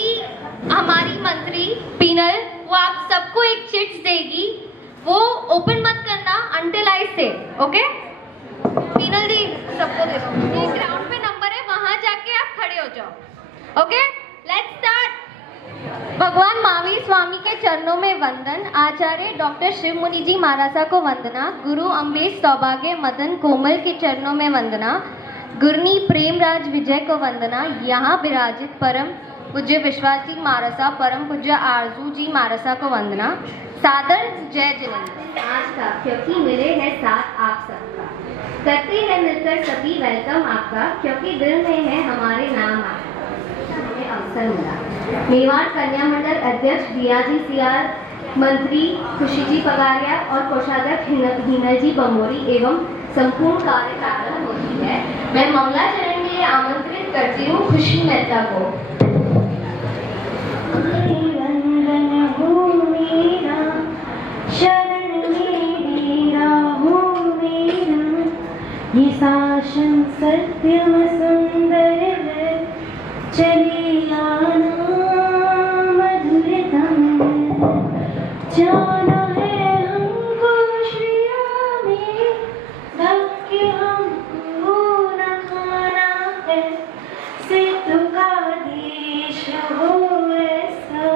अभी हमारी मंत्री पीनल वो आप सबको एक चिट्स देगी, वो ओपन मत करना अंटिल आई से, ओके? पीनल दी सबको दे दो। ये ग्राउंड पे नंबर है, वहां जाके आप खड़े हो जाओ, ओके? Let's start. भगवान महावीर स्वामी के चरणों में वंदन। आचार्य डॉक्टर शिव मुनि जी महाराजा को वंदना। गुरु अम्बेश सौभाग्य मदन कोमल के चरणों में वंदना। गुरनी प्रेमराज विजय को वंदना। यहाँ विराजित परम पूज्य विश्वास जी महाराजा, परम पूज्य आरजू जी महाराजा को वंदना। सादर जय जिनेंद्र। आज का क्योंकि मिले हैं साथ आप सबका, करते हैं मिलकर सभी वेलकम आपका, क्योंकि दिल में है हमारे नाम आपका। हमें अवसर मिला। मेवाड़ कन्या मंडल अध्यक्ष दियाजी सियार, मंत्री खुशी जी पगारिया और कोषाध्यक्ष हिनल जी बमोरी एवं संपूर्ण कार्यकारिणी होती है। मैं मंगलाचरण के लिए आमंत्रित करती हूँ खुशी मेहता को। ये शासन सत्यम सुंदर है, चले आना मधुरतम, जाना है हमको श्रिया में, धक्के हमको न खाना है, सिद्ध का देश हो ऐसा,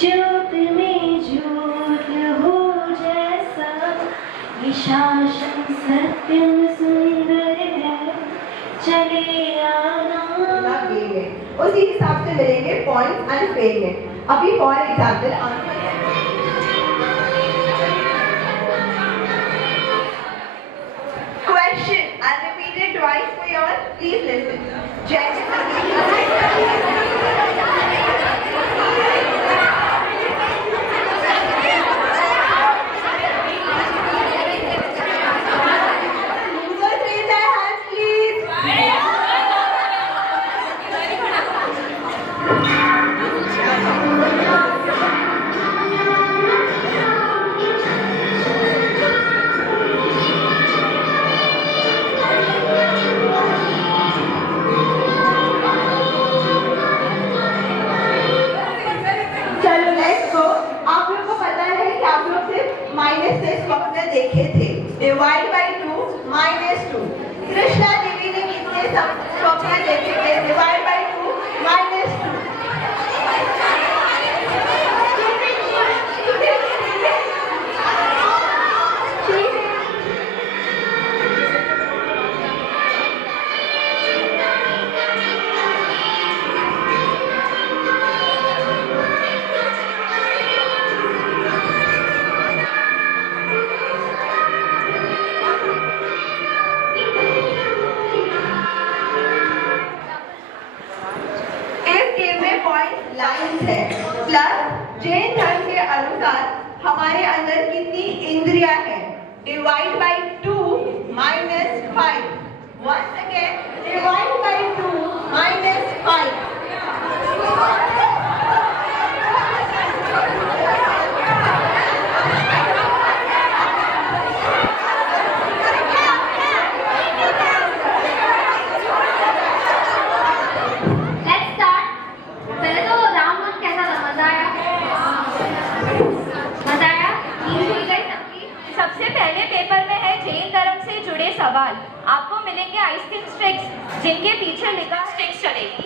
ज्योत में ज्योत हो जैसा, ये शासन सत्यम सुंदर है, चले आना। उसी हिसाब से मिलेंगे पॉइंट एंड फेल में। अभी for example question I repeated twice for your, please listen. देखे थे डिवाइड बाई 2 -2। कृष्णा देवी ने कितने स्वप्न देखे थे डिवाइड बाई 2 -2। लाइन्स है प्लस जैन धर्म के अनुसार हमारे अंदर कितनी इंद्रियां हैं divide by 2 -5। Once again divide by 2 -5। सवाल आपको मिलेंगे आइसक्रीम स्टिक्स, जिनके पीछे लिखा स्टिक्स चलेगी।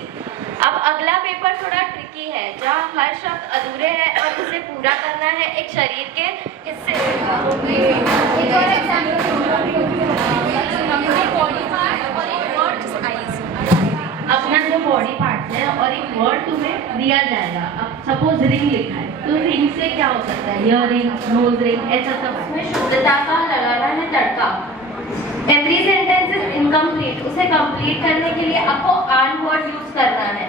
अब अगला पेपर थोड़ा ट्रिकी है, जहाँ हर शब्द अधूरे हैं और उसे पूरा करना है एक शरीर के हिस्से अपना जो बॉडी पार्ट है और एक वर्ड तुम्हें दिया जाएगा। अब सपोज रिंग लिखा है, तो रिंग से क्या हो सकता है? ईयरिंग, नोज रिंग, ऐसा सब। इसमें शुद्धता का लगाना है तड़का। एवरी सेंटेंस इज इनकम्प्लीट, उसे कंप्लीट करने के लिए आपको आर्म वर्ड यूज करना है।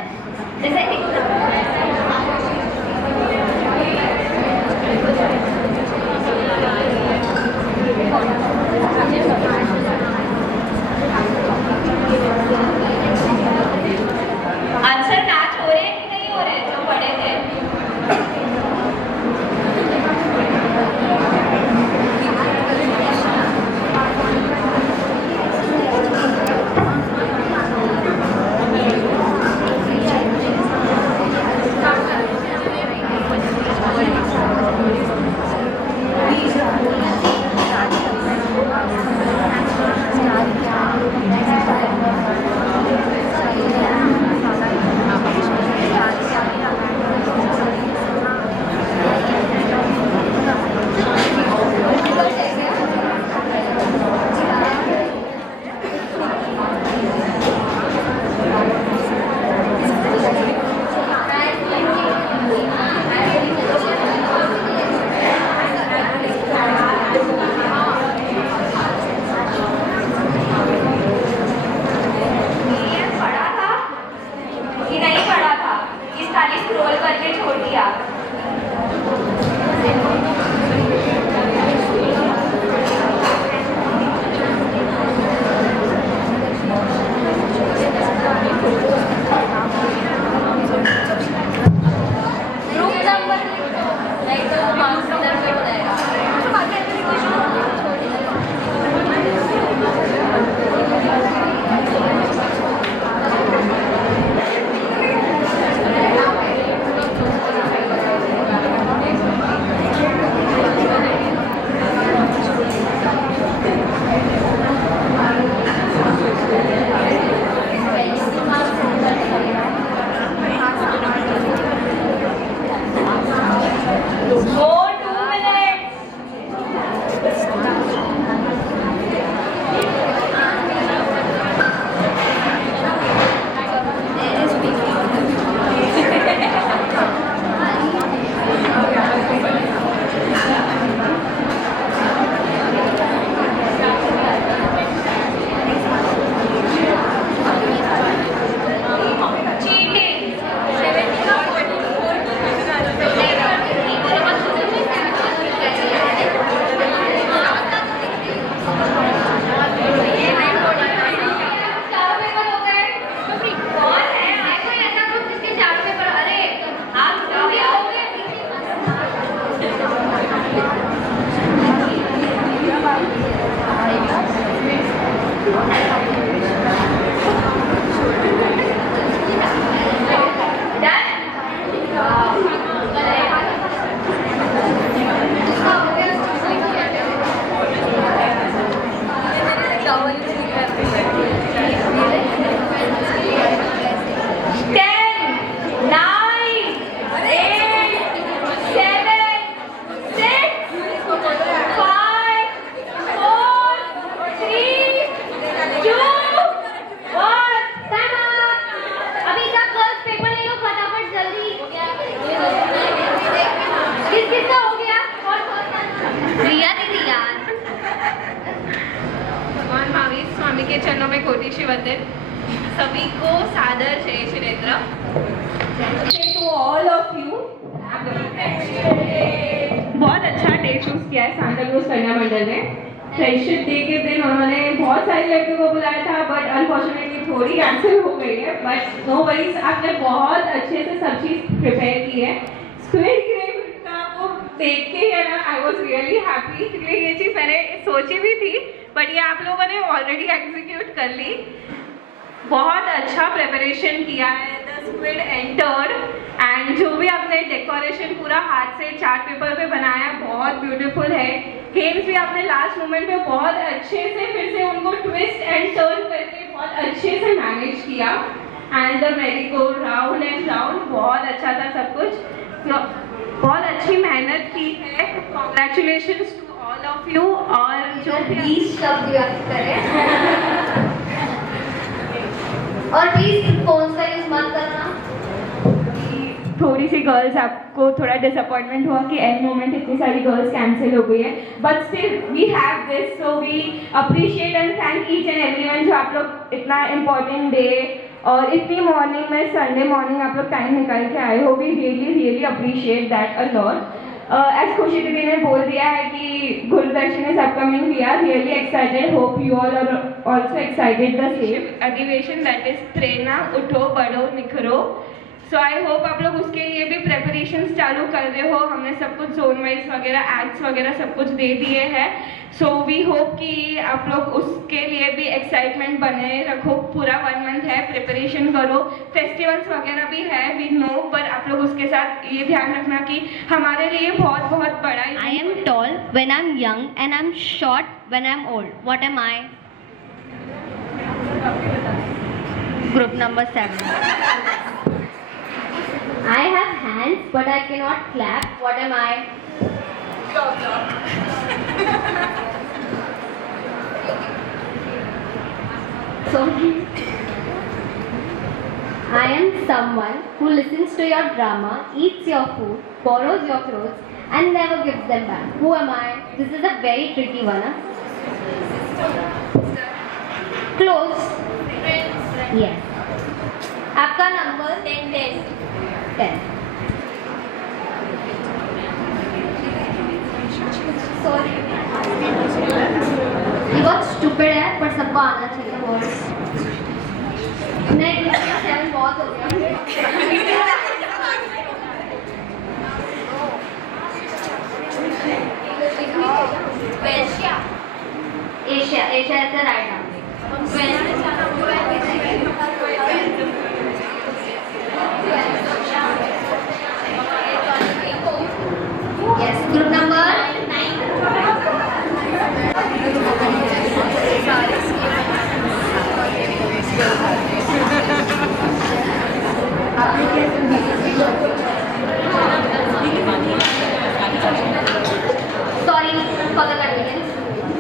जैसे आंसर मैच हो रहे हैं कि नहीं हो रहे जो पढ़े थे? के चरणों में कोटि वंदन। सभी को सादर जय श्री नेत्र। To all of you, बहुत अच्छा डे चूज किया है सांताक्रूज कन्या मंडल ने। फ्रेंडशिप डे के दिन उन्होंने बहुत सारी लड़कियों को बुलाया था, बट अनफॉर्चुनेटली थोड़ी कैंसिल हो गई है। बट नो वरीज, आपने बहुत अच्छे से सब चीज़ प्रिपेयर की है। स्क्विड गेम का वो देख के है ना, आई वॉज रियली हैप्पी, क्योंकि ये चीज़ मैंने सोची भी थी, बट ये आप लोगों ने ऑलरेडी एग्जीक्यूट कर ली। बहुत अच्छा प्रिपरेशन किया है। द स्क्विड एंटर्ड एंड जो भी आपने डेकोरेशन पूरा हाथ से चार्ट पेपर पे बनाया, बहुत ब्यूटीफुल है। गेम्स भी आपने लास्ट मोमेंट पे बहुत अच्छे से फिर से उनको ट्विस्ट एंड टर्न करके बहुत अच्छे से मैनेज किया। एंड द मेरी गो राउंड एंड राउंड, बहुत अच्छा था सब कुछ। बहुत अच्छी मेहनत की है। Congratulations to all of you. और जो प्लीज शब्द व्यक्त करें और प्लीज फोन का यूज मत करना। थोड़ी सी गर्ल्स आपको थोड़ा डिसअपॉइंटमेंट हुआ कि एंड मोमेंट इतनी सारी गर्ल्स कैंसिल हो गई है, but still we have this, so we appreciate and thank each and everyone जो आप लोग इतना इम्पोर्टेंट डे और इतनी मॉर्निंग में, संडे मॉर्निंग आप लोग टाइम निकाल के आए हो। We really really appreciate that a lot. As Khushi दीदी ने बोल दिया है कि Gurudarshan is upcoming, we are really excited, hope you all are also excited the same. अधिवेशन दैट इज प्रेरणा उठो बढ़ो निखरो। सो आई होप आप लोग उसके लिए भी प्रेपरेशंस चालू कर रहे हो। हमने सब कुछ जोन वाइज वगैरह एक्ट्स वगैरह सब कुछ दे दिए हैं। सो वी होप कि आप लोग उसके लिए भी एक्साइटमेंट बने रखो। पूरा 1 मंथ है, प्रिपरेशन करो। फेस्टिवल्स वगैरह भी है, वी नो, पर आप लोग उसके साथ ये ध्यान रखना कि हमारे लिए बहुत बहुत बड़ा। I am tall when I'm young and I'm short when I'm old. What am I? Group number 7. I have hands but I cannot clap. What am I? Sorry. I am someone who listens to your drama, eats your food, borrows your clothes, and never gives them back. Who am I? This is a very tricky one. Close. Yes. आपका number 10. Sorry. ये बहुत stupid है, पर सबको आना चाहिए। नहीं, 7 बहुत हो गया। Asia is the right answer. Yes, group number 9. Sorry for the convenience,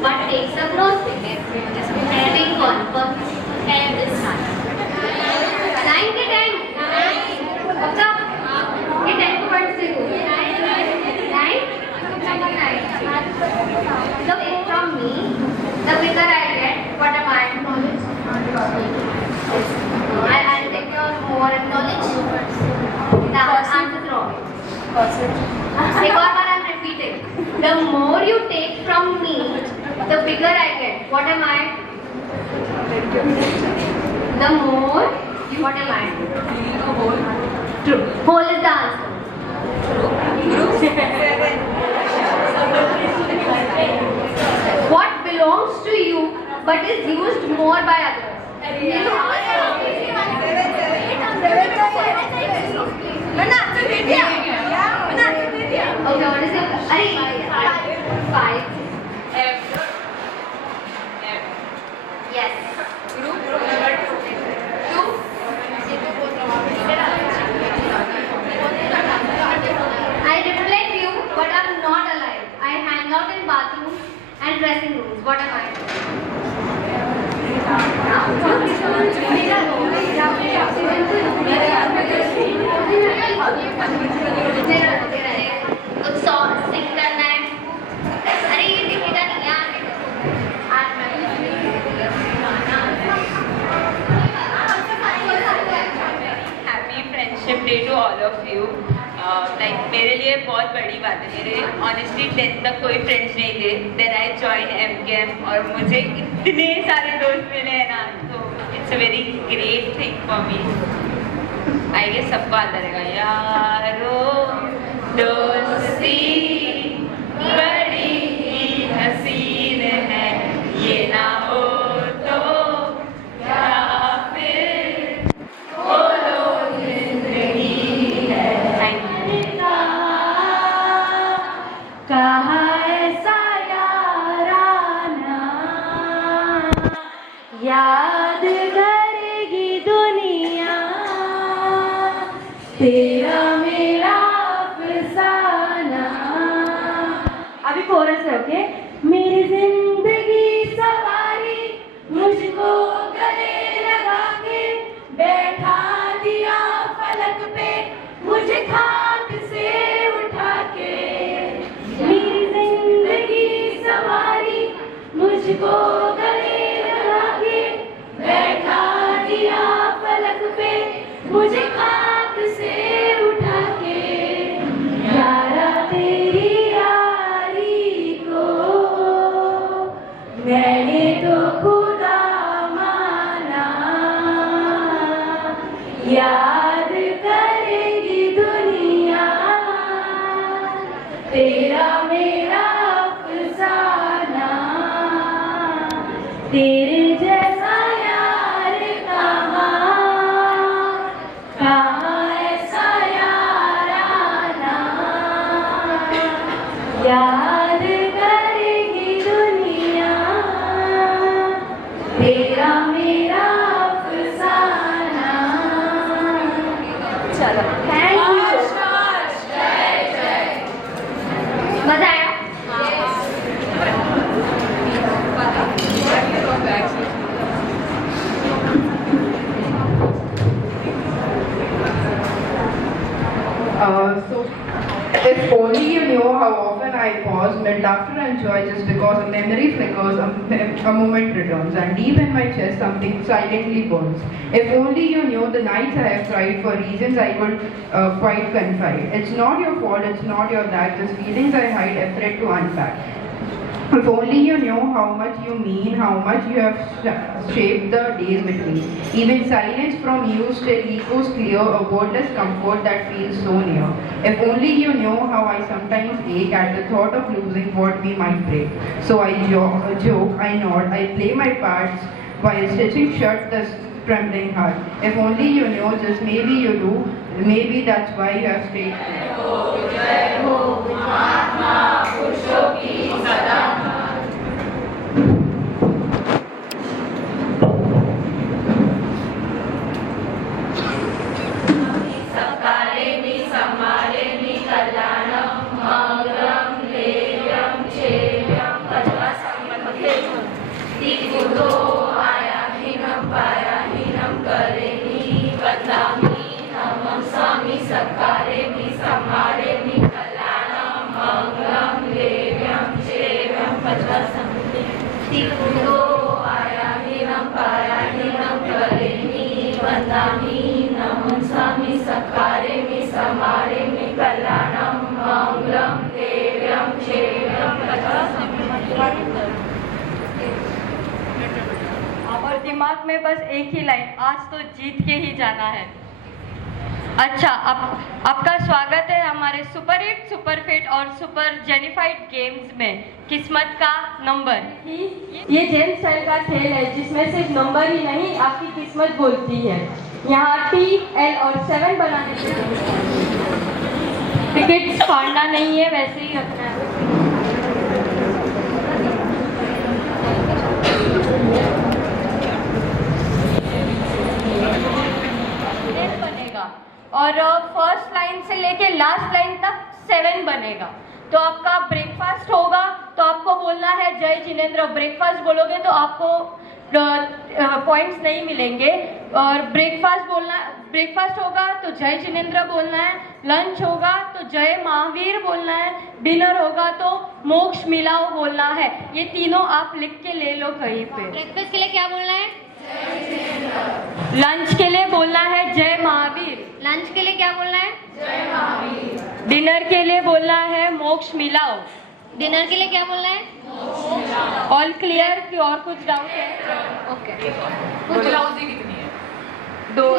but takes up no space. Having fun for hair this time. 9 के 10. अच्छा, ये 10 को पढ़ से हो। 9. Number 9. So if from me, the bigger I get, what am I? I'll take your more knowledge. Now answer wrong. एक और बार I'm repeating. The more you take from me, the bigger I get. What am I? The more, what am I? True. Whole is the answer. What belongs to you but is used more by others? Okay, what is it? 5. Yes. Group number 2. Like मेरे लिए बहुत बड़ी बात है। मेरे honestly 10th तक कोई friends नहीं थे। देन आई जॉइन MKM और मुझे इतने सारे दोस्त मिले हैं ना, तो it's a very great thing for me. I guess सबको आता रहेगा यारो दोस्ती बड़ी ही हसीन है, ये ना हो तो क्या फिर बोलो जिंदगी है। कहा ऐसा याराना याद करेगी दुनिया, तेरा मेरा अफसाना। अभी कोरस है, ओके। मेरी जिंदगी सवारी मुझको गले लगा के, बैठा दिया फलक पे मुझे खाक से उठा के। मेरी जिंदगी सवारी मुझको गले लगा के, बैठा दिया फलक पे मुझे खाक से उठा के। यारा तेरी यारी को मैंने तो खुदा माना, याद करेगी दुनिया, तेरा मेरा अफसाना। तेरे जैसा यार कहाँ ऐसा याराना, याद करेगी दुनिया, तेरा मेरा अफसाना। चलो, थैंक यू। मजा आया? So, if only you knew how often I pause mid-laughter and joy just because a memory flickers, a moment returns, and deep in my chest something silently burns. If only you knew the nights I have cried for reasons I could quite confide. It's not your fault, it's not your bad, just feelings I hide, afraid to unpack. If only you knew how much you mean, how much you have shaped the days between. Even silence from you still echoes clear, a wordless comfort that feels so near. If only you knew how I sometimes ache at the thought of losing what we might break. So I joke, I nod, I play my parts while stitching shut this trembling heart. If only you knew, just maybe you do, maybe that's why you have stayed. और दिमाग में बस एक ही line, आज तो जीत के ही जाना है। अच्छा, आपका स्वागत है हमारे सुपर हिट, सुपर फिट और सुपर जेनिफाइड गेम्स में किस्मत का नंबर। ये जेम स्टाइल का खेल है जिसमें सिर्फ नंबर ही नहीं आपकी किस्मत बोलती है। यहाँ T, L और 7 बनाने के टिकट्स फाड़ना नहीं है, वैसे ही रखना है। बनेगा और फर्स्ट लाइन से लेके लास्ट लाइन तक 7 बनेगा। तो आपका ब्रेकफास्ट होगा तो आपको बोलना है जय जिनेंद्र। ब्रेकफास्ट बोलोगे तो आपको पॉइंट्स नहीं मिलेंगे। और ब्रेकफास्ट होगा तो जय जिनेंद्र बोलना है, लंच होगा तो जय महावीर बोलना है, डिनर होगा तो मोक्ष मिलाओ बोलना है। ये तीनों आप लिख के ले लो कहीं पे। ब्रेकफास्ट के लिए क्या बोलना है? लंच के लिए बोलना है जय महावीर। लंच के लिए क्या बोलना है? डिनर के लिए बोलना है मोक्ष मिलाओ। डिनर के लिए क्या बोलना है? ऑल क्लियर कि और कुछ डाउट है? ओके। कितनी है? 2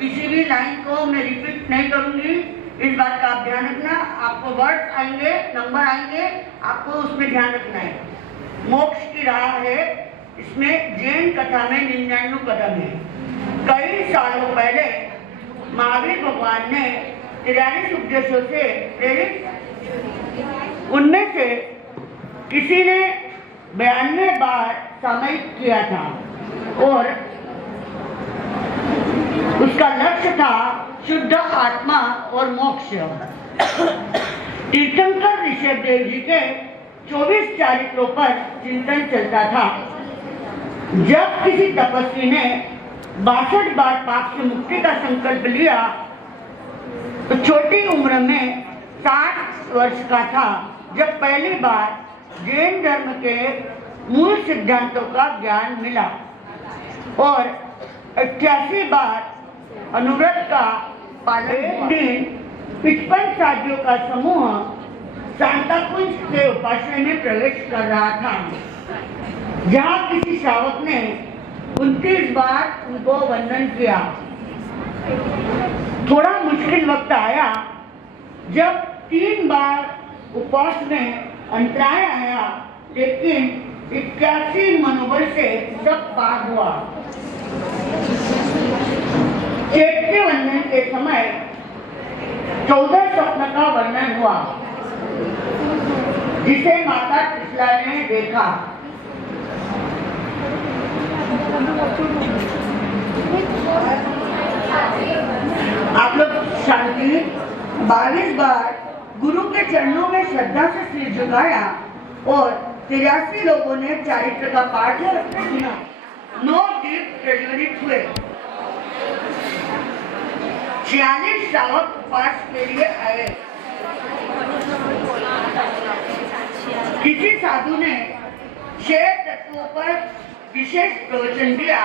किसी भी लाइन को मैं रिपीट नहीं करूंगी, इस बात का आप ध्यान रखना। आपको वर्ड्स आएंगे, नंबर आएंगे, आपको उसमें ध्यान रखना है। मोक्ष की राह है, इसमें जैन कथा में 99 कदम है। कई सालों पहले महावीर भगवान ने 43 उपदेशों से प्रेरित, उनमें से किसी ने 92 बार सामयिक किया था और उसका लक्ष्य था शुद्ध आत्मा और मोक्ष। तीर्थंकर ऋषभदेव जी के 24 चारित्रों पर चिंतन चलता था। जब किसी तपस्वी ने 62 बार पाप से मुक्ति का संकल्प लिया तो छोटी उम्र में 60 वर्ष का था जब पहली बार जैन धर्म के मूल सिद्धांतों का ज्ञान मिला और 88 बार अनुव्रत का पालन। दिन 55 साधियों का समूह सांताकुंज के उपासना में प्रवेश कर रहा था, जहाँ किसी श्रावक ने 29 बार उनको वंदन किया। थोड़ा मुश्किल वक्त आया जब 3 बार उपवास में अंतराय आया, लेकिन 81 मनोबल से सब पार हुआ। चैत्य वंदन के समय 14 स्वप्न का वर्णन हुआ जिसे माता त्रिशला ने देखा। आप लोग शांति। 22 बार गुरु के चरणों में श्रद्धा से सिर झुकाया और 83 लोगों ने चारित्र का पाठ किया। 9 दीप प्रज्वलित हुए। 46 श्रावक उपवास के लिए आए। किसी साधु ने 6 तत्वों पर विशेष प्रवचन दिया,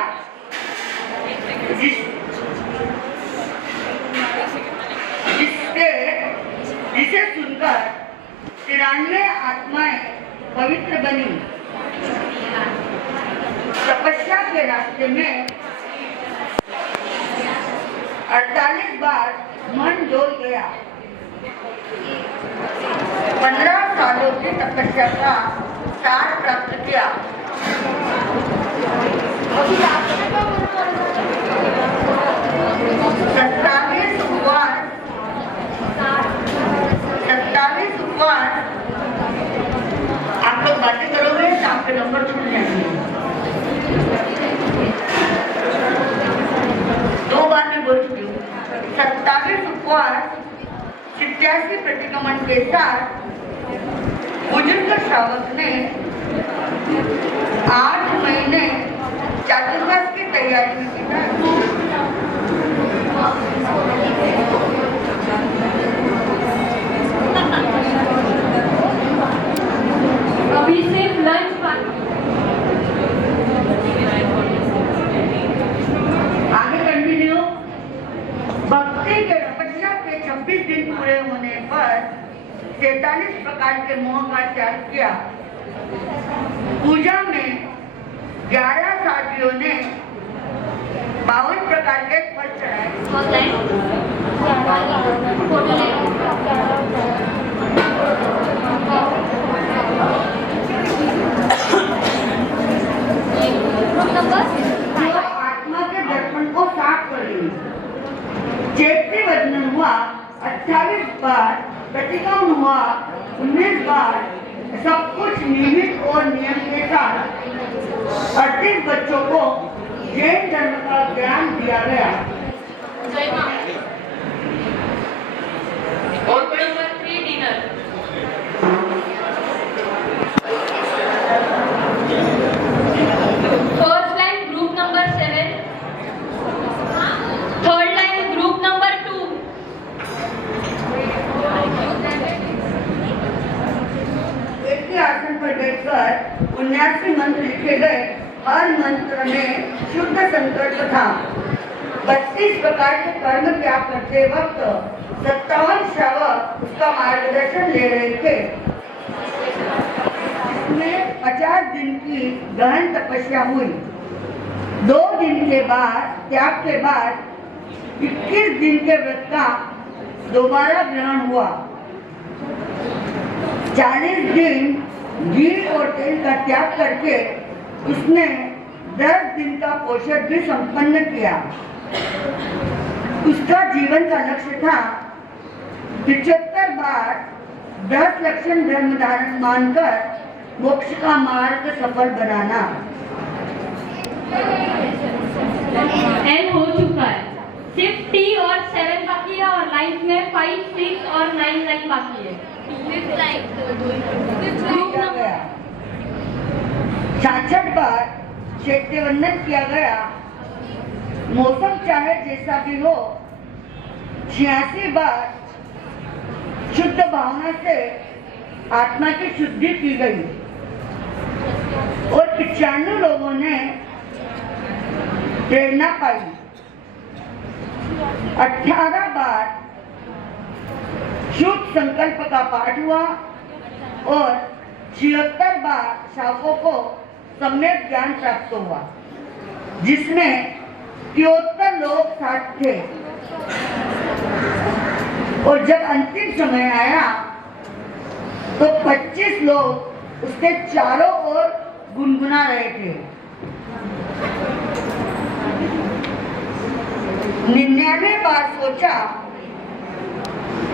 जिसे सुनकर 93 आत्माएं पवित्र बनी। तपस्या के रास्ते में 48 बार मन डोल गया। 15 सालों की तपस्या का सार प्राप्त किया। 27 उपवास। आप लोग बातें करोगे तो आपके नंबर छूट जाएंगे। 2 बार मैं बोल चुकी हूँ। 27 उपवास 87 प्रतिक्रमण के साथ बुजुर्ग श्रावक ने 8 महीने चातुर्मास की तैयारी में बिताए। अभी सिर्फ लंच आगे कंटिन्यू। भक्ति के तपस्या के 26 दिन पूरे होने पर 43 प्रकार के मोह का त्याग किया। पूजा में 11 साधियों ने 52 प्रकार के फल चढ़ाए। आत्मा के दर्पण को साफ कर ली। चैत्य वर्णन हुआ 28 बार, प्रतिक्रमण हुआ 19 बार। सब कुछ नियमित और नियम के साथ 38 बच्चों को जैन धर्म का ज्ञान दिया गया। और number 3 dinner. First line group number 7, third line group number 2। एक ही आसन पर बैठकर 79 मंत्र लिखे गए। हर मंत्र में शुद्ध संकल्प था। 32 प्रकार के कर्म त्याग करते वक्त 57 श्रावक उसका मार्गदर्शन ले रहे थे। उसमें 50 दिन की गहन तपस्या हुई। 2 दिन के बाद त्याग के बाद 21 दिन के व्रत का दोबारा ग्रहण हुआ। 40 दिन घी और तेल का त्याग करके उसने 10 दिन का पोषण भी संपन्न किया। उसका जीवन का लक्ष्य था 75 बार 10 लक्षण धर्म धारण मानकर मोक्ष का मार्ग सफल बनाना। एंड हो चुका है, सिर्फ टी और 7 बाकी है और लाइफ में 5, 6 और 9 लाइन बाकी है। 66 बार चैत्यवंदन किया गया। मौसम चाहे जैसा भी हो, 86 बार शुद्ध भावना से आत्मा की शुद्धि की गई और 95 लोगों ने प्रेरणा पाई। 18 बार शुभ संकल्प का पाठ हुआ और 76 बार शावकों को सम्यक ज्ञान प्राप्त हुआ, जिसमें 73 लोग साथ थे। और जब अंतिम समय आया तो 25 लोग उसके चारों ओर गुनगुना रहे थे। 99 बार सोचा,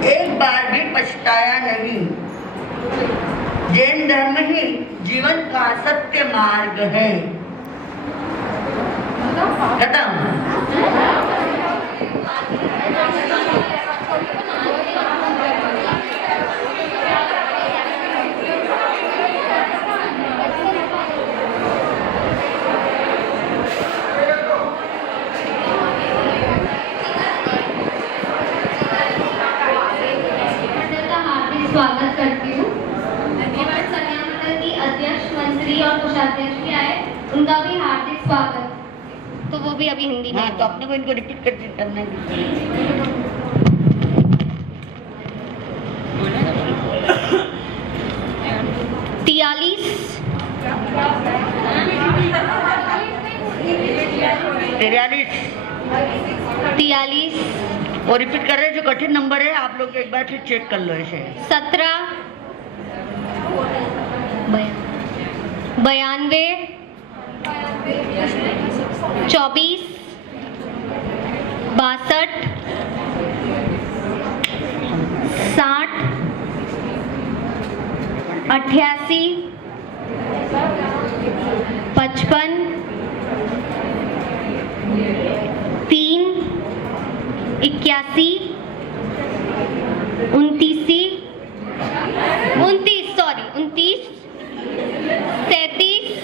एक बार भी पछताया नहीं। जैन धर्म ही जीवन का सत्य मार्ग है। खत्म। स्वागत करती हूँ। धन्यवाद। कन्या मंडल की अध्यक्ष, मंत्री और कोषाध्यक्ष भी आए, उनका भी हार्दिक स्वागत। तो वो भी अभी हिंदी में। तो अपने को इनको रिपीट करना है। 43 वो रिपीट कर रहे हैं। जो कठिन नंबर है आप लोग एक बार फिर चेक कर लो इसे। 17 92 24 62 60 88 55 3 81 29 37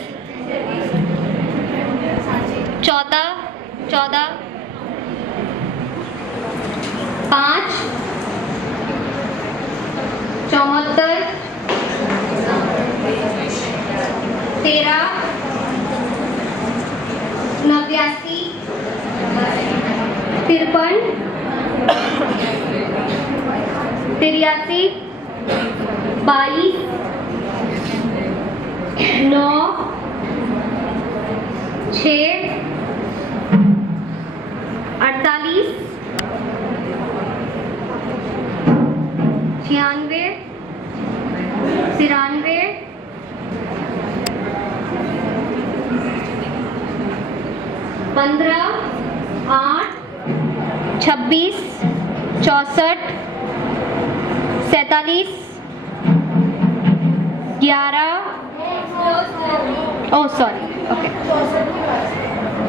14 5 74 13 89 53 83 22 9 6 48 96 93 15 8 26 64 47 11 ओह सॉरी ओके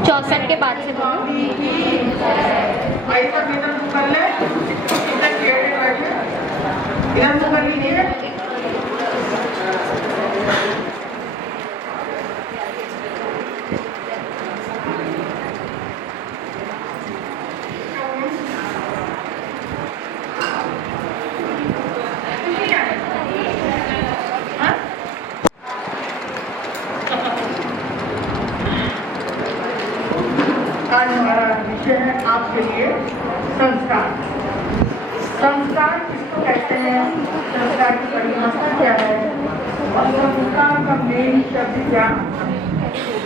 64 के बाद से बोलो। आज हमारा विषय है आपके लिए संस्कार किसको कहते हैं, संस्कार की परिभाषा क्या है और संस्कार का मेन शब्द क्या,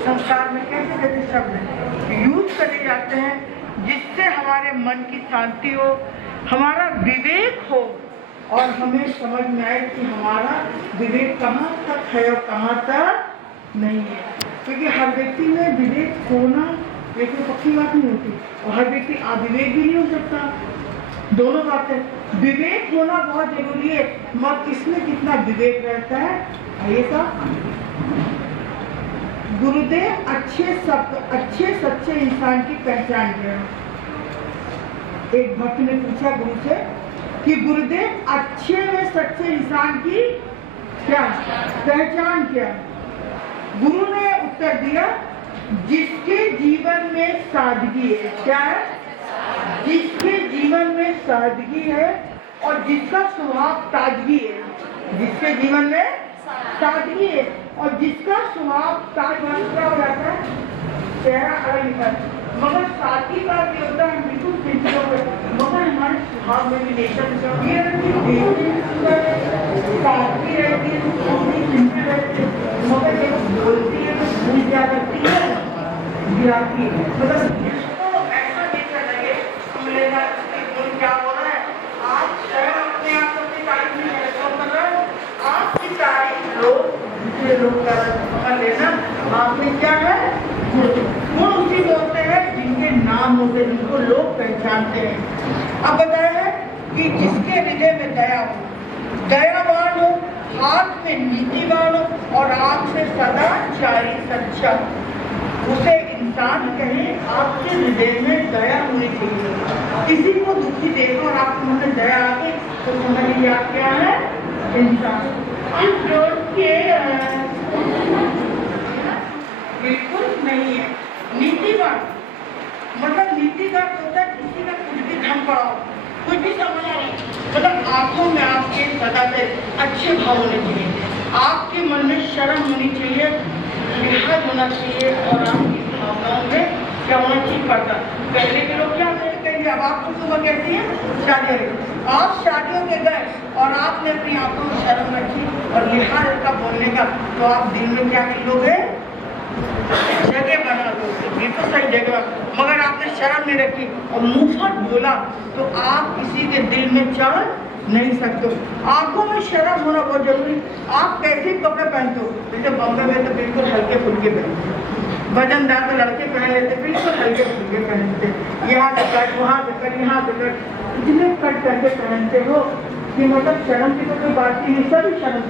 संस्कार में कैसे कैसे शब्द यूज करे जाते हैं जिससे हमारे मन की शांति हो, हमारा विवेक हो और हमें समझ में आए कि हमारा विवेक कहाँ तक है और कहाँ तक नहीं है। क्योंकि हर व्यक्ति में विवेक होना लेकिन पक्की बात नहीं होती और हर व्यक्ति अविवेक भी नहीं हो सकता। दोनों बातें, विवेक होना बहुत जरूरी है मगर इसमें कितना विवेक रहता है ये सब। गुरुदेव अच्छे सच्चे इंसान की पहचान क्या है। एक भक्त ने पूछा गुरु से कि गुरुदेव अच्छे व सच्चे इंसान की क्या पहचान क्या। गुरु ने उत्तर दिया जिसके जीवन में सादगी है। क्या है? जिसके जीवन में सादगी है और जिसका स्वभाव ताजगी है। जिसके जीवन में सादगी है और जिसका स्वभाव ताजगी क्या हो जाता है, चेहरा अलग निकलता है मगर साथी का भी होता है बिल्कुल सिंपल है मगर हमारे स्वभाव में भी नेचर ये रहती है मगर जब बोलती है तो भूल जा करती है गिराती है। मतलब जिसको ऐसा नेचर लगे मिलेगा क्या बोल रहा है, आप स्वयं अपने आप अपनी तारीफ नहीं कर रहे हो, आपकी तारीफ लोग दूसरे लोग कर लेना। आपने क्या है गुण उसी बोलते हैं जिनके नाम होते हैं, जिनको लोग पहचानते हैं। अब बताया कि जिसके हृदय में दया हो, दयावान हो, हाथ में नीतिवान हो और आँख से सदाचारी सच्चा, उसे इंसान कहे आपके हृदय में दया होनी चाहिए। किसी को दुखी देखो और आपके मन में दया आके तो समझ लीजिए आप क्या है, इंसान। बिल्कुल नहीं है। नीतिवान मतलब नीति का होता है किसी का कुछ भी धम पड़ाओ, कुछ भी समझ नहीं, मतलब आंखों में आपके सदा से अच्छे भाव होने चाहिए, आपके मन में शर्म होनी चाहिए, लिहाज होना चाहिए और आपकी भावनाओं में क्या होना चाहिए, पर्दा। पहले के लोग क्या कहेंगे, अब आपको सुबह कहती है शादी, आप शादियों के गए और आपने अपनी आंखों में शर्म रखी और लिहाज का बोलने का, तो आप दिल में क्या कर लोगे, जगह बना लो, बिल्कुल सही जगह, मगर आपने शर्म नहीं रखी और मुंह फट बोला तो आप किसी के दिल में चढ़ नहीं सकते। आंखों में शर्म होना बहुत जरूरी। आप कैसे कपड़े पहनते हो, जैसे बॉम्बे में तो बिल्कुल हल्के फुल्के पहनते, वजनदार तो लड़के पहन लेते, बिल्कुल हल्के फुल्के पहनते, यहाँ से कट वहाँ से कट यहाँ से कट, इतने कट करके पहनते हो कि मतलब शर्म की तो कोई बात ही नहीं, सभी शर्म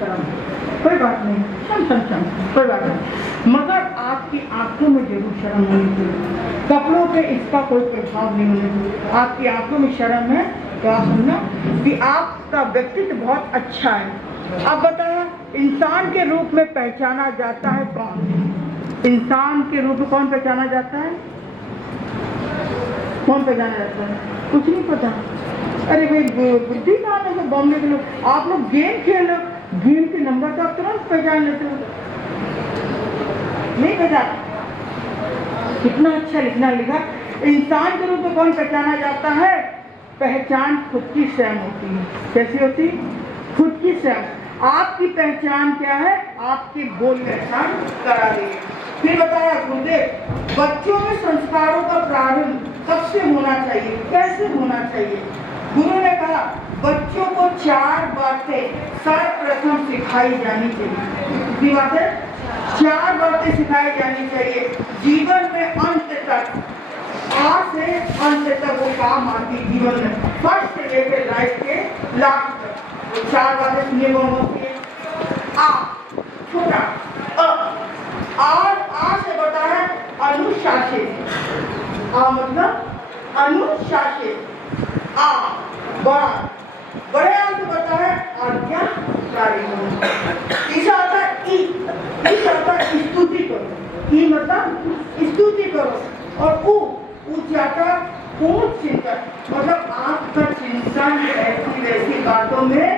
कोई बात नहीं, शर्म कोई बात नहीं, मगर आपकी आंखों में जरूर शर्म होनी चाहिए। कपड़ों पे इसका कोई प्रभाव नहीं होना चाहिए। आपकी आंखों में शर्म है तो आप सुनना कि आपका व्यक्तित्व बहुत अच्छा है। अब बताया इंसान के रूप में पहचाना जाता है कौन, इंसान के रूप में कौन पहचाना जाता है, कौन पहचाना जाता है, कुछ नहीं पता। अरे भाई बुद्धि कहाँ है, बॉम्बे के लोग, आप लोग गेम खेल लो, गेम के नंबर तो आप तुरंत पहचान लेते हो, नहीं पहचान, कितना अच्छा लिखना लिखा। इंसान के रूप में कौन पहचाना जाता है, पहचान खुद की स्वयं होती है। कैसी होती, खुद की स्वयं। आपकी पहचान क्या है, आपके बोल पहचान करा रही है। फिर बताया गुरुदेव बच्चों में संस्कारों का प्रारंभ कब से होना चाहिए, कैसे होना चाहिए। गुरु ने कहा बच्चों को 4 बातें सर्वप्रथम सिखाई जानी चाहिए। कितनी बातें, 4 बातें सिखाई जानी चाहिए जीवन में अंत तक, आ से अंत तक वो काम आती जीवन में, फर्स्ट से लेकर लाइफ के लास्ट तक। वो 4 बातें सुनिए होती है। आ छोटा, आ से बता है अनुशासित, आ मतलब अनुशासित, आ बड़ा, बड़े आ से बता है आज्ञाकारी। तीसरा आता है ई से आता है स्तुति करो, ई मतलब स्तुति करो, और ऊ जाता ऊंच चिंतन, मतलब आपका चिंतन ऐसी वैसी बातों में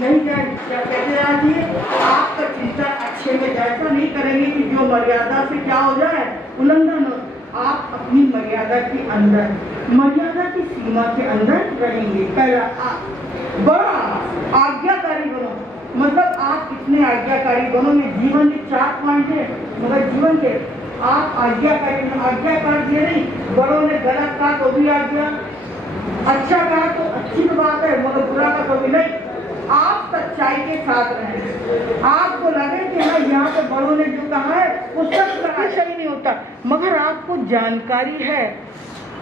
नहीं जाए। क्या कहते हैं आज ये, आपका चिंतन अच्छे में ऐसा नहीं करेंगे कि जो मर्यादा से क्या हो जाए, उल्लंघन हो। आप अपनी मर्यादा के अंदर, मर्यादा की सीमा के अंदर रहेंगे। पहला, बड़ा आज्ञाकारी बनो, मतलब आप कितने आज्ञाकारी बनोगे। जीवन के 4 पॉइंट है, मगर जीवन के आप आज्ञाकारी, आज्ञाकार दिए नहीं, बड़ों ने गलत कहा तो भी आज्ञा, अच्छा कहा तो अच्छी तो बात है, मगर बुरा का कभी नहीं। आप सच्चाई के साथ रहें। आपको लगे कि हाँ यहाँ पे बड़ों ने जो कहा है वो सब कहा, सही नहीं होता, मगर आपको जानकारी है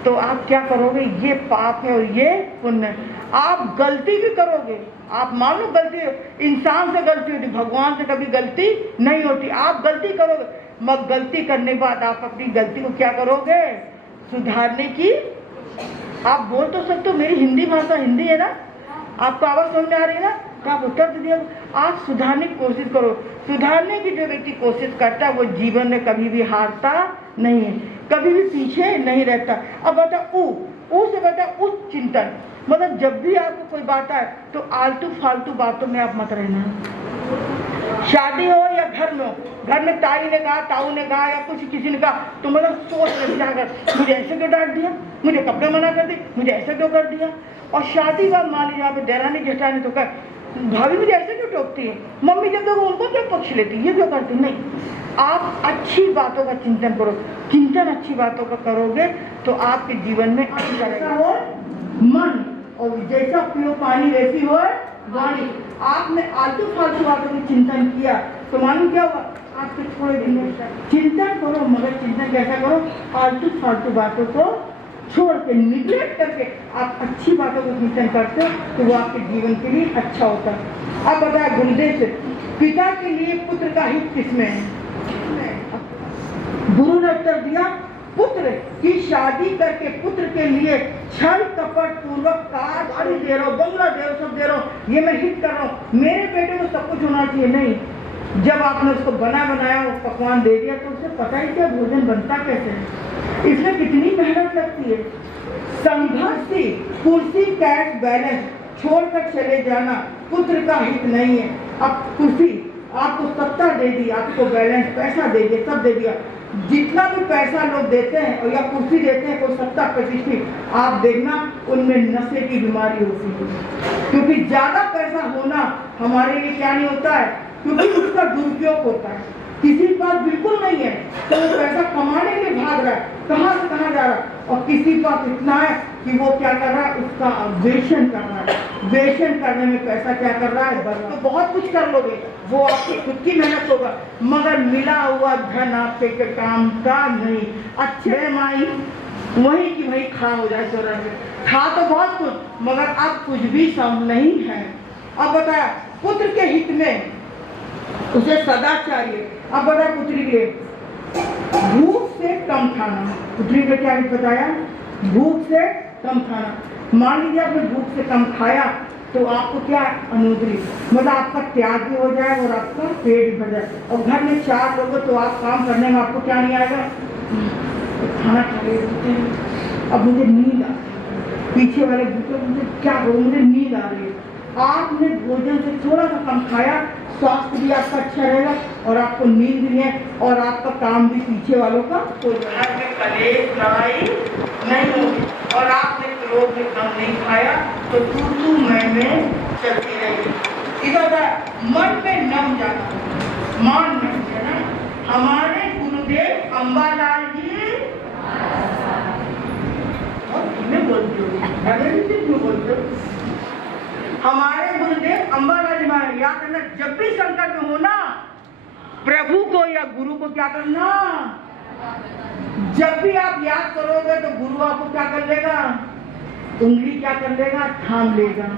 तो आप क्या करोगे, ये पाप है और ये पुण्य है। आप गलती भी करोगे, आप मान लो गलती, इंसान से गलती होती, भगवान से कभी गलती नहीं होती। आप गलती करोगे, मगर गलती करने के बाद आप अपनी गलती को क्या करोगे, सुधारने की। आप बोल तो सकते हो, मेरी हिंदी भाषा हिंदी है ना, आपको आवाज समझ में आ रही है ना, तो आप उत्तर दिया। आप सुधारने की कोशिश करो। सुधारने की जो व्यक्ति कोशिश करता है वो जीवन में कभी भी हारता नहीं है, कभी भी पीछे नहीं रहता। अब बता ऊ से बता उच्च चिंतन, मतलब जब भी आपको कोई बात आए तो आलतू फालतू बातों में आप मत रहना। शादी हो या घर में हो, घर में ताई ने कहा, ताऊ ने कहा या कुछ किसी ने कहा, तो मतलब सोच विचार कर, मुझे ऐसे क्यों डांट दिया, मुझे कपड़े मना कर दी, मुझे ऐसे क्यों कर दिया। और शादी बात मान लीजिए यहाँ पे देरानी जेठानी तो कर, भाभी मुझे ऐसे क्यों टोकती है, मम्मी जब देखो उनको क्यों पक्ष लेती, ये क्यों करती। नहीं, आप अच्छी बातों का चिंतन करो। चिंतन अच्छी बातों का करोगे तो आपके जीवन में अच्छा हो मन, और जैसा पियो पानी वैसी हो वाणी। आपने आलतू फालतू बातों की चिंतन किया तो मालूम क्या हुआ, आपके थोड़े दिन में चिंतन करो, मगर चिंतन कैसा करो, आलतू फालतू बातों को छोड़ के, निग्लेक्ट करके आप अच्छी बातों को चिंतन करते हो तो वो आपके जीवन के लिए अच्छा होता है। अब बताया गुरुदेव से, पिता के लिए पुत्र का हित किसमें है। गुरु ने उत्तर दिया, पुत्र की शादी करके पुत्र के लिए छल कपट पूर्वक कार गाड़ी दे रहा हूँ, बंगला दे रहा हूँ, सब दे रहा हूँ, ये मैं हित कर रहा हूँ, मेरे बेटे को सब कुछ होना चाहिए। नहीं, जब आपने उसको बनाया पकवान दे दिया तो उसे पता ही क्या भोजन बनता कैसे है, इसमें कितनी मेहनत लगती है। संघर्ष से कुर्सी कैश बैलेंस छोड़कर चले जाना पुत्र का हित नहीं है। अब कुर्सी आपको सत्ता दे दी, आपको बैलेंस पैसा दे दिया, सब दे दिया, जितना भी पैसा लोग देते हैं और या कुर्सी देते हैं, कोई सत्ता प्रतिष्ठित, आप देखना उनमें नशे की बीमारी होती है। क्योंकि ज्यादा पैसा होना हमारे लिए क्या नहीं होता है, क्योंकि उसका दुरुपयोग होता है। किसी के पास बिल्कुल नहीं है तो वो पैसा कमाने के लिए भाग रहा है, कहाँ से कहाँ जा रहा है, और किसी के पास इतना है कि वो क्या कर रहा है, उसका वेशन कर रहा है। वेशन करने में पैसा क्या कर रहा है, तो बहुत कुछ कर लोगे, वो आपकी खुद की मेहनत होगा, मगर मिला हुआ धन आपके काम का नहीं। अच्छे माई वही की वही खा हो जाए, तो खा तो बहुत कुछ मगर अब कुछ भी सम नहीं है। अब बताया पुत्र के हित में उसे सदा चाहिए। अब बता पुत्री के भूख से कम खाना, पुत्री को क्या बताया, भूख से कम खाना। मान लीजिए आपने भूख से कम खाया तो आपको क्या अनुद्री, मतलब आपका त्याग भी हो जाए और आपका पेट भी भर जाए। और घर में 4 लोग तो आप काम करने में आपको क्या नहीं आएगा, खाना खा रहे, अब मुझे नींद आ, पीछे वाले मुझे क्या करूँ, मुझे नींद आ रही है। आपने भोजन से थोड़ा सा कम खाया, स्वास्थ्य भी आपका अच्छा रहेगा और आपको नींद भी है और आपका काम भी पीछे वालों का हो जाएगा, कलेश लड़ाई नहीं होगी। और आपने क्रोध में कम नहीं खाया तो तू मैं चलती रहेगी। इधर मन में नम जाना, मान नम जाना। हमारे गुरुदेव अम्बालाल जी बोलते हो, हमारे गुरुदेव अम्बालाल जी महाराज, याद करना, जब भी संकट में हो ना, प्रभु को या गुरु को क्या करना, जब भी आप याद करोगे तो गुरु आपको क्या कर लेगा, उंगली क्या कर लेगा, थाम लेगा।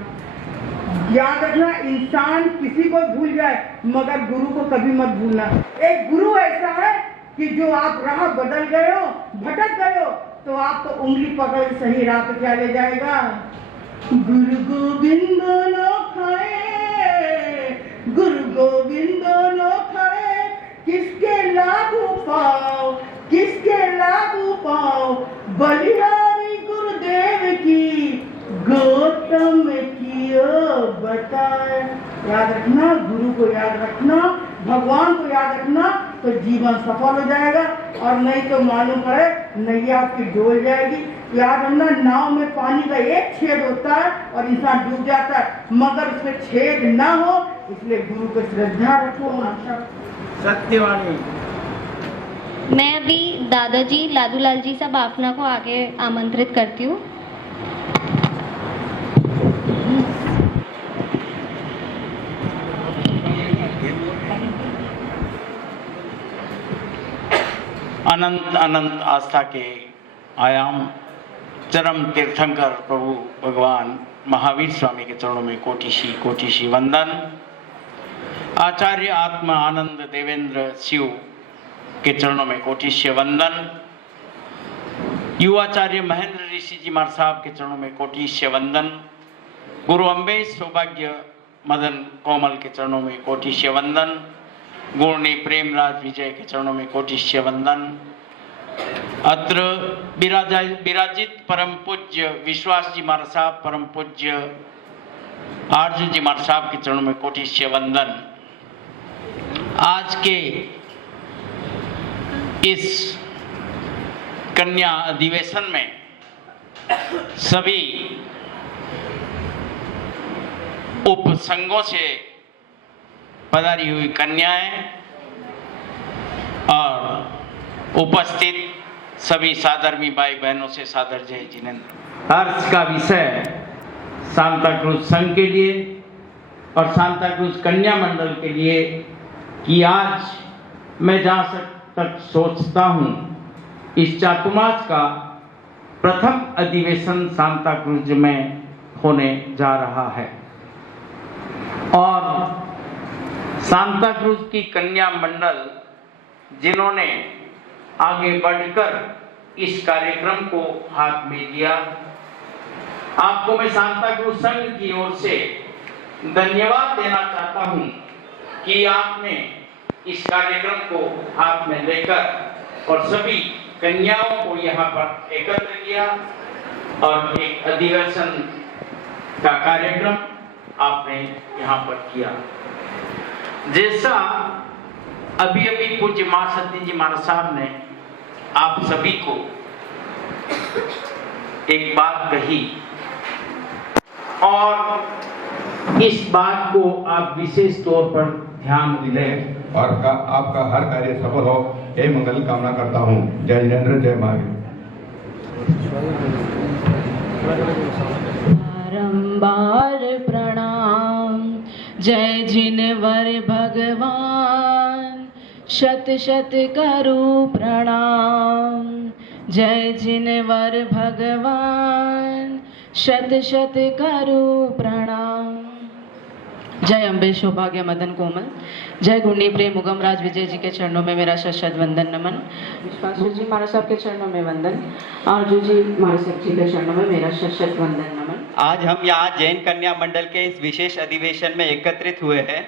याद रखना, इंसान किसी को भूल जाए मगर गुरु को कभी मत भूलना। एक गुरु ऐसा है कि जो आप राह बदल गए हो, भटक गए हो, तो आपको उंगली पकड़ सही राह पे क्या ले जाएगा। गुरु गोविंद नो खाए, गुरु गोविंद नो खाए, किसके लागू पाओ, किसके लागू पाओ, बलिहारी गुरुदेव की गौतम कियो बताए। याद रखना, गुरु को याद रखना, भगवान को याद रखना, तो जीवन सफल हो जाएगा, और नहीं तो मालूम पड़े नैया आपकी डोल जाएगी। याद रखना, नाव में पानी का एक छेद होता है और इंसान डूब जाता है, मगर उसमें छेद ना हो, इसलिए गुरु को श्रद्धा रखो। सत्यवाणी। मैं अभी दादाजी लादूलाल जी साहब आपना को आगे आमंत्रित करती हूँ। अनंत अनंत आस्था के आयाम चरम तीर्थंकर प्रभु भगवान महावीर स्वामी के चरणों में कोटिशी वंदन। आचार्य आत्मा आनंद देवेंद्र शिव के चरणों में कोटिशी वंदन। युवाचार्य महेंद्र ऋषि जी महाराज साहब के चरणों में कोटिशी वंदन। गुरु अम्बेश सौभाग्य मदन कोमल के चरणों में कोटिशी वंदन। गुरुनी प्रेमराज विजय के चरणों में कोटिशी वंदन। अत्र विराजित परम पूज्य विश्वास जी महाराज साहब, परम पूज्य आर्जुन जी महाराज साहब के चरणों में कोटिशी वंदन। आज के इस कन्या अधिवेशन में सभी उपसंघों से पधारी हुई कन्याएं और उपस्थित सभी साधर्मी भाई बहनों से सादर जय जिनेंद्र। हर्ष का विषय सांता क्रूज संघ के लिए और सांता क्रूज कन्या मंडल के लिए कि आज मैं जहाँ तक सोचता हूँ, इस चातुर्मास का प्रथम अधिवेशन सांता क्रूज में होने जा रहा है और सांता क्रूज की कन्या मंडल जिन्होंने आगे बढ़कर इस कार्यक्रम को हाथ में लिया, आपको मैं सांता क्रूज संघ की ओर से धन्यवाद देना चाहता हूं कि आपने इस कार्यक्रम को हाथ में लेकर और सभी कन्याओं को यहाँ पर एकत्र किया और एक अधिवेशन का कार्यक्रम आपने यहाँ पर किया। जैसा अभी अभी पूज्य मां सती जी महाराज साहब ने आप सभी को एक बात कही और इस बात को आप विशेष तौर पर ध्यान दिलें और आपका हर कार्य सफल हो, यही मंगल कामना करता हूँ। जय जिनेंद्र, जय महावीर। बारंबार प्रणाम, जय जिनवर भगवान, शत शत करूं प्रणाम। जय जिनवर भगवान, शत शत करूं प्रणाम। जय अम्बे सौभाग्य मदन कोमल, जय गुणी प्रेम उगम राज विजय जी के चरणों में मेरा शत वंदन नमन। विश्वास जी महाराज साहब के चरणों में वंदन। आरजू जी महाराज साहब जी के चरणों में मेरा शत वंदन नमन। आज हम यहाँ जैन कन्या मंडल के इस विशेष अधिवेशन में एकत्रित हुए हैं।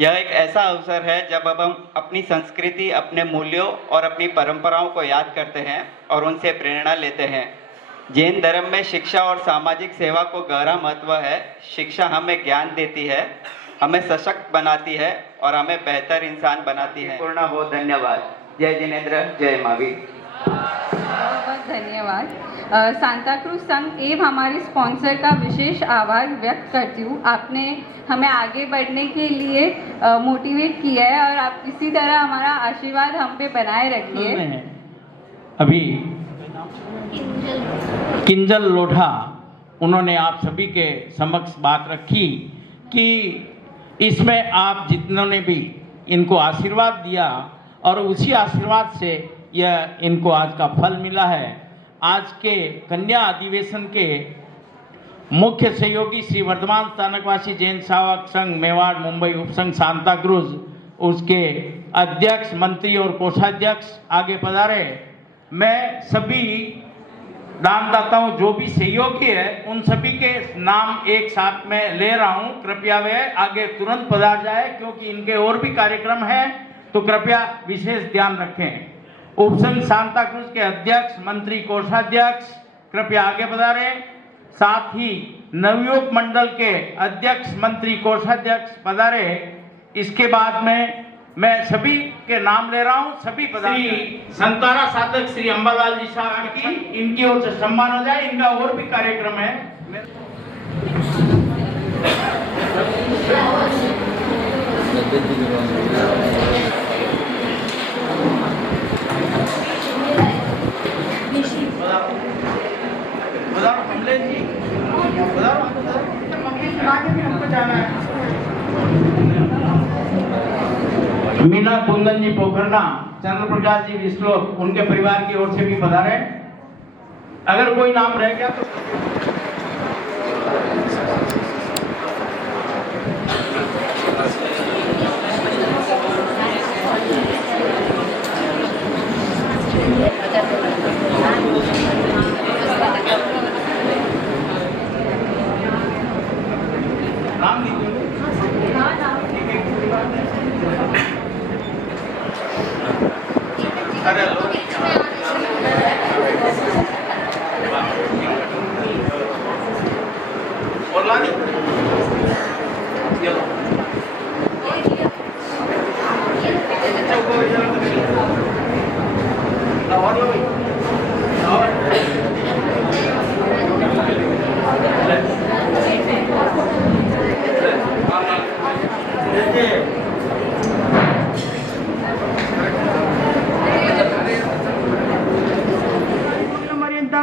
यह एक ऐसा अवसर है जब अब हम अपनी संस्कृति, अपने मूल्यों और अपनी परंपराओं को याद करते हैं और उनसे प्रेरणा लेते हैं। जैन धर्म में शिक्षा और सामाजिक सेवा को गहरा महत्व है। शिक्षा हमें ज्ञान देती है, हमें सशक्त बनाती है और हमें बेहतर इंसान बनाती है। पूर्ण हो, धन्यवाद। जय जिनेंद्र, जय महावीर। बहुत धन्यवाद। सांता क्रूज संघ एवं हमारे स्पॉन्सर का विशेष आभार व्यक्त करती हूँ। आपने हमें आगे बढ़ने के लिए मोटिवेट किया है और आप इसी तरह हमारा आशीर्वाद हम पे बनाए रखिए। अभी किंजल लोढ़ा उन्होंने आप सभी के समक्ष बात रखी कि इसमें आप जितनों ने भी इनको आशीर्वाद दिया और उसी आशीर्वाद से यह इनको आज का फल मिला है। आज के कन्या अधिवेशन के मुख्य सहयोगी श्री वर्धमान स्थानकवासी जैन सेवक संघ मेवाड़ मुंबई उपसंघ सांता क्रूज, उसके अध्यक्ष, मंत्री और कोषाध्यक्ष आगे पधारे। मैं सभी दानदाताओं जो भी सहयोगी है उन सभी के नाम एक साथ में ले रहा हूं। कृपया वे आगे तुरंत पधार जाए क्योंकि इनके और भी कार्यक्रम है, तो कृपया विशेष ध्यान रखें। उपसंघ सांता क्रूज के अध्यक्ष, मंत्री, कोषाध्यक्ष कृपया आगे पधारे। साथ ही नवयुग मंडल के अध्यक्ष, मंत्री, कोषाध्यक्ष पधारे। इसके बाद में मैं सभी के नाम ले रहा हूं, सभी श्री संतारा साधक श्री अंबालाल जी साहब की इनकी ओर से सम्मान हो जाए। इनका और भी कार्यक्रम है। हमको जाना है। मीना कुंदन जी पोखरना, चंद्र प्रकाश जी विश्लोक, उनके परिवार की ओर से भी पधारे। अगर कोई नाम रह गया तो नाम लीजिए। अरे और लानी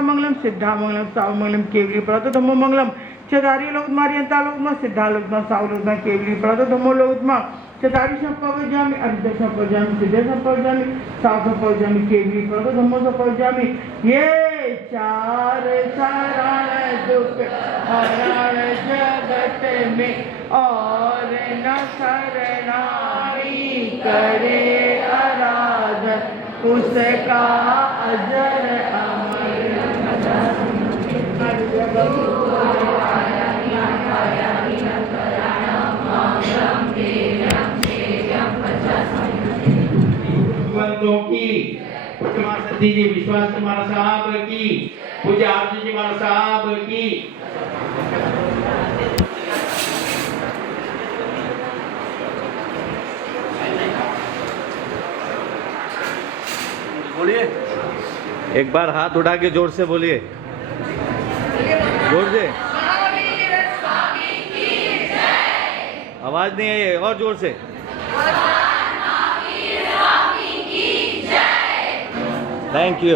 मंगलम सिद्धा मंगलम साव मंगलम केवली पड़ा धम्मो मंगलम चदारी लोग मारियंता लोग में सिद्धा लोग में साव लोग में केवली पड़ा धम्मो लोग में चदारी संपव जामी अर्ध संपव जामी सिद्धे संपव जामी साव संपव जामी केवली पड़ा धम्मो संपव जामी। ये चार शरण दुख हरण जगत में और न शरणाई करे आराधन उसका अजर की सती जी विश्वास कुमार साहब की, पूज्य आरती जी महाराज साहब की। बोलिए एक बार हाथ उठा के जोर से बोलिए, जोर से। आवाज नहीं आई, और जोर से। थैंक यू,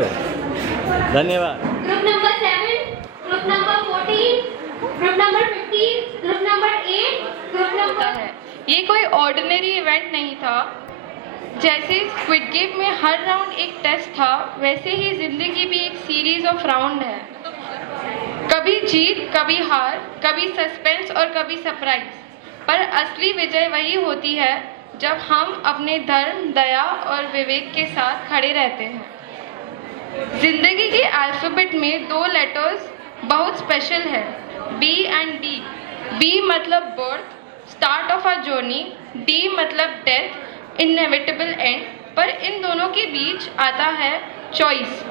धन्यवाद। Group number 7, group number 14, group number 15, group number 8, group number है। ये कोई ऑर्डिनरी इवेंट नहीं था। जैसे स्क्विड गेम में हर राउंड एक टेस्ट था, वैसे ही जिंदगी भी एक सीरीज ऑफ राउंड है। कभी जीत, कभी हार, कभी सस्पेंस और कभी सरप्राइज। पर असली विजय वही होती है जब हम अपने धर्म, दया और विवेक के साथ खड़े रहते हैं। जिंदगी के अल्फाबेट में 2 लेटर्स बहुत स्पेशल है, B एंड D। B मतलब birth, start of a journey, D मतलब डेथ, इनएविटेबल एंड। पर इन दोनों के बीच आता है चॉइस।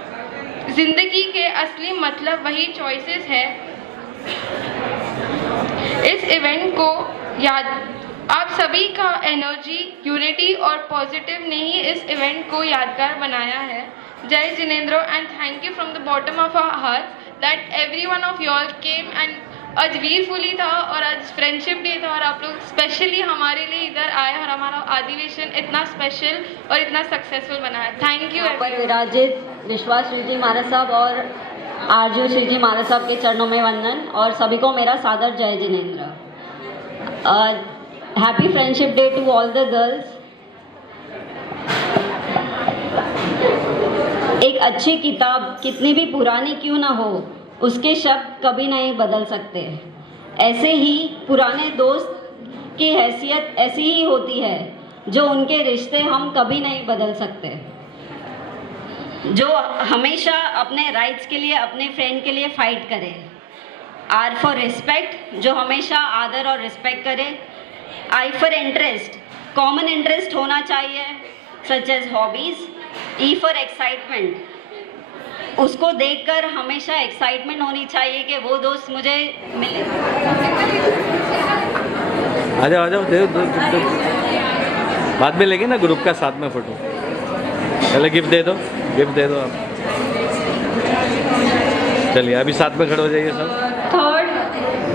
जिंदगी के असली मतलब वही चॉइसेस है। इस इवेंट को याद, आप सभी का एनर्जी, यूनिटी और पॉजिटिव ने ही इस इवेंट को यादगार बनाया है। जय जिनेंद्र and thank you from the bottom of our heart that every one of your came and आज वीरफुली था और आज फ्रेंडशिप डे था और आप लोग स्पेशली हमारे लिए इधर आए और हमारा अधिवेशन इतना स्पेशल और इतना सक्सेसफुल बनाया। Thank you. पर विराजित विश्वास श्री जी महाराज साहब और आरजू श्री जी महाराज साहब के चरणों में वंदन और सभी को मेरा सादर जय जिनेंद्र। Happy friendship day to all the girls. एक अच्छी किताब कितनी भी पुरानी क्यों ना हो, उसके शब्द कभी नहीं बदल सकते। ऐसे ही पुराने दोस्त की हैसियत ऐसी ही होती है, जो उनके रिश्ते हम कभी नहीं बदल सकते। जो हमेशा अपने राइट्स के लिए, अपने फ्रेंड के लिए फाइट करे। आर फॉर रिस्पेक्ट, जो हमेशा आदर और रिस्पेक्ट करे। I for interest, common interest होना चाहिए such as hobbies. E for excitement, उसको देखकर हमेशा एक्साइटमेंट होनी चाहिए कि वो दोस्त मुझे मिले। आ जाओ बाद में लेंगे ना ग्रुप का साथ में फोटो। पहले गिफ्ट दे दो, गिफ्ट दे दो आप। चलिए अभी साथ में खड़े हो जाइए सब। थर्ड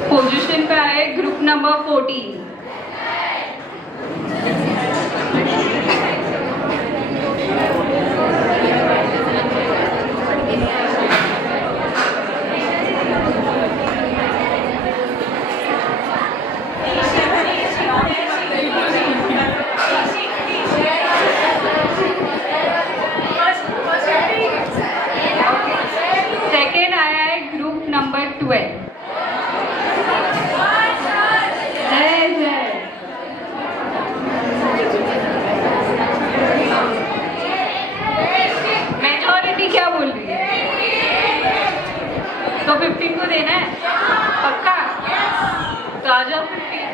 पोजीशन पे आए ग्रुप नंबर 14। सेकेंड आया है ग्रुप नंबर 12। मेजॉरिटी क्या बोल रही है? तो 15 को देना है पक्का? तो आ जाओ 15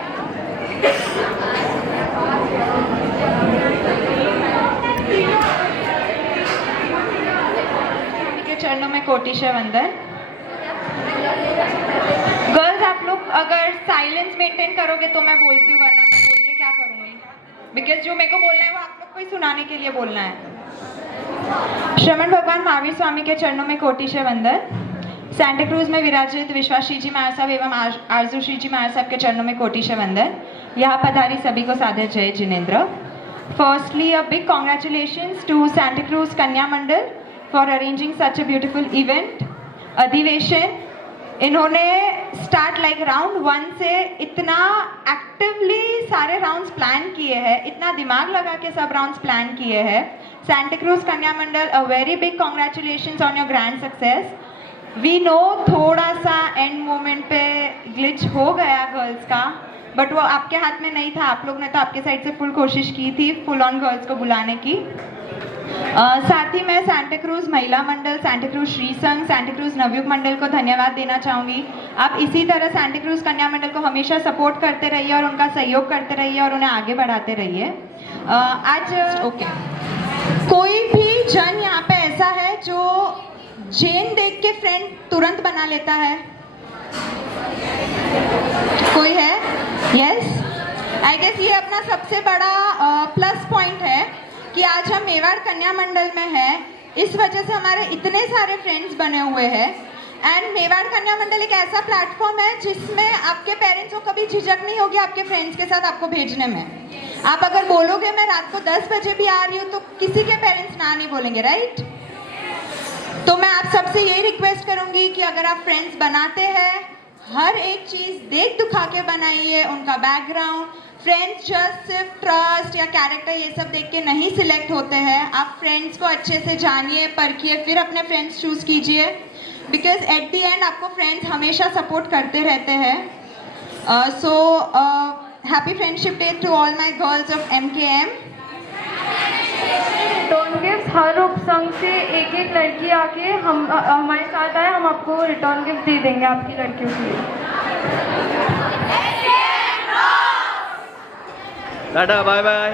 के चरणों में कोटिशा वंदन। गर्ल्स आप लोग अगर साइलेंस मेंटेन करोगे तो मैं बोलती हूँ, वरना मैं बोल के क्या करूँगी? बिकॉज जो मेरे को बोलना है वो आप लोग को ही सुनाने के लिए बोलना है। श्रवण भगवान महावीर स्वामी के चरणों में कोटिशा वंदन। सैंटा क्रूज में विराजित विश्वासी जी महाराज साहब एवं आरजू जी महाराज साहब के चरणों में कोटिशा वंदन। यहाँ पधारी सभी को सादर जय जिनेंद्र। Firstly a big congratulations to Santa Cruz कन्या मंडल for arranging such a beautiful event. अधिवेशन इन्होंने स्टार्ट लाइक राउंड 1 से इतना एक्टिवली सारे राउंड्स प्लान किए हैं, इतना दिमाग लगा के सब राउंड्स प्लान किए हैं। सैंटा क्रूज कन्या मंडल a very big congratulations on your grand success. We know थोड़ा सा एंड मोमेंट पे ग्लिच हो गया गर्ल्स का, बट वो आपके हाथ में नहीं था। आप लोग ने तो आपके साइड से फुल कोशिश की थी फुल ऑन गर्ल्स को बुलाने की। साथ ही मैं सैंटा क्रूज महिला मंडल, सैंटा क्रूज श्री संघ, सैंटा क्रूज नवयुग मंडल को धन्यवाद देना चाहूँगी। आप इसी तरह सैंटा क्रूज कन्या मंडल को हमेशा सपोर्ट करते रहिए और उनका सहयोग करते रहिए और उन्हें आगे बढ़ाते रहिए। आज ओके, कोई भी जन यहाँ पे ऐसा है जो जैन देख के फ्रेंड तुरंत बना लेता है? कोई है? यस, आई गेस ये अपना सबसे बड़ा प्लस पॉइंट है कि आज हम मेवाड़ कन्या मंडल में हैं। इस वजह से हमारे इतने सारे फ्रेंड्स बने हुए हैं। एंड मेवाड़ कन्या मंडल एक ऐसा प्लेटफॉर्म है जिसमें आपके पेरेंट्स को कभी झिझक नहीं होगी आपके फ्रेंड्स के साथ आपको भेजने में। आप अगर बोलोगे मैं रात को 10 बजे भी आ रही हूँ तो किसी के पेरेंट्स ना नहीं बोलेंगे, राइट? तो मैं आप सबसे यही रिक्वेस्ट करूँगी कि अगर आप फ्रेंड्स बनाते हैं, हर एक चीज़ देख दुखा के बनाइए, उनका बैकग्राउंड। फ्रेंड्स जस्ट सिर्फ ट्रस्ट या कैरेक्टर ये सब देख के नहीं सिलेक्ट होते हैं। आप फ्रेंड्स को अच्छे से जानिए, परखिए, फिर अपने फ्रेंड्स चूज़ कीजिए, बिकॉज एट द एंड आपको फ्रेंड्स हमेशा सपोर्ट करते रहते हैं। So happy friendship day to all my girls of MKM। Return gift हर उपसंघ से एक एक लड़की आके हमारे साथ आए, हम आपको रिटर्न गिफ्ट दे देंगे आपकी लड़कियों के लिए। Tata bye bye.